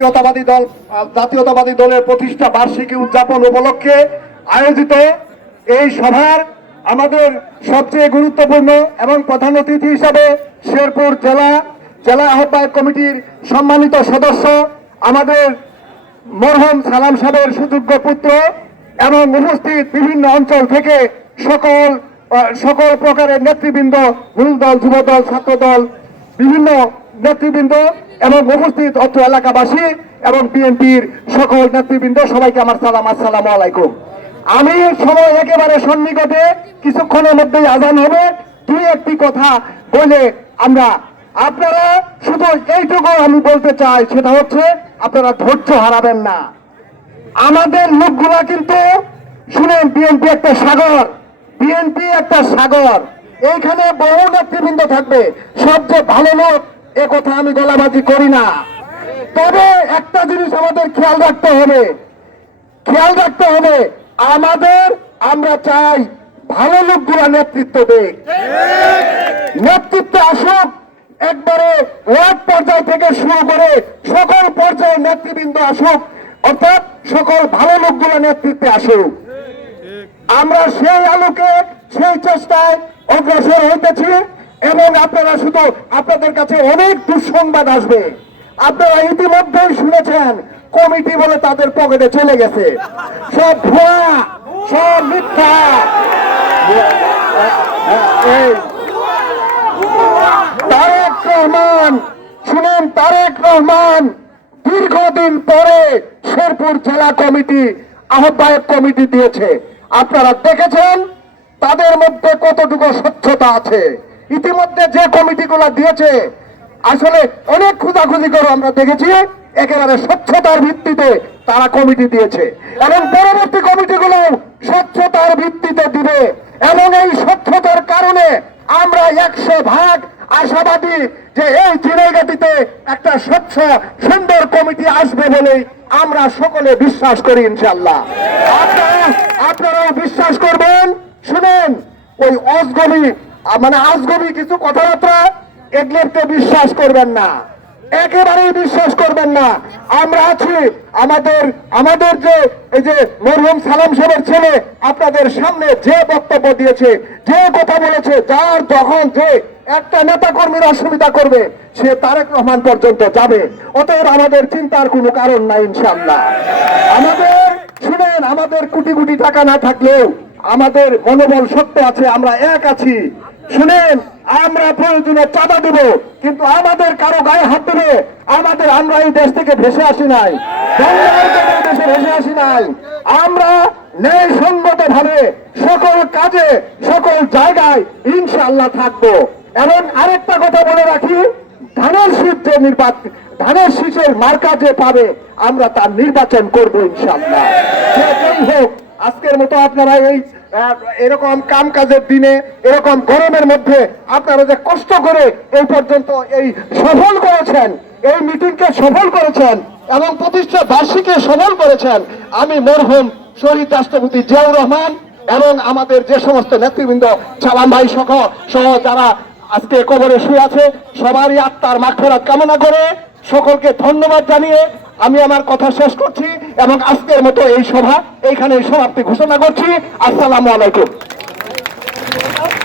জাতীয়তাবাদী দল জাতীয়তাবাদী দলের প্রতিষ্ঠা বার্ষিকী উদযাপন উপলক্ষে আয়োজিত এই সভার আমাদের সবচেয়ে গুরুত্বপূর্ণ এবং প্রধান অতিথি হিসাবে শেরপুর জেলা জেলা আহ্বায়ক কমিটির সম্মানিত সদস্য, আমাদের মরহম সালাম সাহেবের সুযোগ্য পুত্র এবং উপস্থিত বিভিন্ন অঞ্চল থেকে সকল সকল প্রকারের নেতৃবৃন্দ মূল দল যুবদল, ছাত্রদল, বিভিন্ন নেতৃবৃন্দ এবং উপস্থিত অত্র এলাকাবাসী এবং বিএনপির সকল নেতৃবৃন্দ, সবাইকে আমার সালাম, আসসালাম আলাইকুম। আমি সময় একেবারে সন্নিকটে, কিছুক্ষণের মধ্যেই আজান হবে। দুই একটি কথা বলে আমরা, আপনারা শুধু এইটুকু আমি বলতে চাই, সেটা হচ্ছে আপনারা ধৈর্য হারাবেন না। আমাদের লোকগুলা কিন্তু, শুনেন, বিএনপি একটা সাগর, বিএনপি একটা সাগর। এইখানে বহু নেতৃবৃন্দ থাকবে, সবচেয়ে ভালো লোক এ কথা আমি গলাবাজি করি না। তবে একটা জিনিস আমাদের খেয়াল রাখতে হবে। খেয়াল রাখতে হবে, আমাদের, আমরা চাই ভালো লোকগুলা নেতৃত্ব দেখ নেতৃত্বে আসুক, একবারে ওয়ার্ড পর্যায় থেকে শুরু করে সকল পর্যায়ে নেতৃবৃন্দ আসুক, অর্থাৎ সকল ভালো লোকগুলো নেতৃত্বে আসুক। আমরা সেই আলোকে, সেই চেষ্টায় অগ্রসর হইতেছি। এবং আপনারা শুধু আপনাদের কাছে অনেক দুঃসংবাদ আসবে। আপনারা ইতিমধ্যেই শুনেছেন, কমিটি বলে তাদের পকেটে চলে গেছে। সব ভুয়া, সব মিথ্যা। তারেক রহমান, শুনেন, তারেক রহমান, দীর্ঘদিন পরে শেরপুর জেলা কমিটি, আহ্বায়ক কমিটি দিয়েছে। আপনারা দেখেছেন, তাদের মধ্যে কতটুকু স্বচ্ছতা আছে? ইতিমধ্যে যে কমিটিগুলো দিয়েছে, আসলে অনেক খুঁজাখুঁজি করে আমরা দেখেছি, একেবারে স্বচ্ছতার ভিত্তিতে তারা কমিটি দিয়েছে। এবং পরবর্তী কমিটিগুলো স্বচ্ছতার ভিত্তিতে দিবে। এবং এই স্বচ্ছতার কারণে আমরা একশো ভাগ আশাবাদী যে এই জিনেগাটিতে একটা স্বচ্ছ, সুন্দর কমিটি আসবে বলেই আমরা সকলে বিশ্বাস করি ইনশাল্লাহ আপনারা, আপনারাও বিশ্বাস করবেন। শুনেন, ওই অজগবি মানে আজগবি কিছু কথাবার্তা এগুলোতে বিশ্বাস করবেন না। একেবারেই বিশ্বাস করবেন না। আমরা আছি, আমাদের আমাদের যে, এই যে মরহুম সালাম সাহেবের ছেলে, আপনাদের সামনে যে বক্তব্য দিয়েছে, যে কথা বলেছে, যার যখন যে একটা নেতা কর্মীর অসুবিধা করবে, সে তারেক রহমান পর্যন্ত যাবে। অতএব আমাদের চিন্তার কোনো কারণ নাই ইনশাল্লাহ আমাদের, শুনেন, আমাদের কোটি কোটি টাকা না থাকলেও আমাদের মনোবল সত্য আছে, আমরা এক আছি। শুনেন, আমরা প্রয়োজনে চাঁদা দেব, কিন্তু আমাদের কারও গায়ে হাত দেবে আমাদের আমরা এই দেশ থেকে ভেসে আসি নাই। দেশে ভেসে আসি নাই। আমরা ন্যায় সঙ্গত ভাবে সকল কাজে, সকল জায়গায় ইনশাআল্লাহ থাকব। এবং আরেকটা কথা বলে রাখি, ধানের শীত যে ধানের শীষের মার্কা যে পাবে, আমরা তার নির্বাচন করব ইনশাআল্লাহ। হোক, আজকের মতো আপনারা এই এরকম কাম কাজের দিনে, এরকম গরমের মধ্যে আপনারা যে কষ্ট করে এই পর্যন্ত এই সফল করেছেন, এই মিটিংকে সফল করেছেন এবং প্রতিষ্ঠা বার্ষিকে সফল করেছেন, আমি মরহুম শহীদ রাষ্ট্রপতি জিয়াউর রহমান এবং আমাদের যে সমস্ত নেতৃবৃন্দ সালাম ভাই সহ সহ যারা আজকে কবরে শুয়ে আছে, সবারই আত্মার মাগফেরাত কামনা করে সকলকে ধন্যবাদ জানিয়ে আমি আমার কথা শেষ করছি এবং আজকের মতো এই সভা এইখানে সমাপ্তি ঘোষণা করছি। আসসালামু আলাইকুম।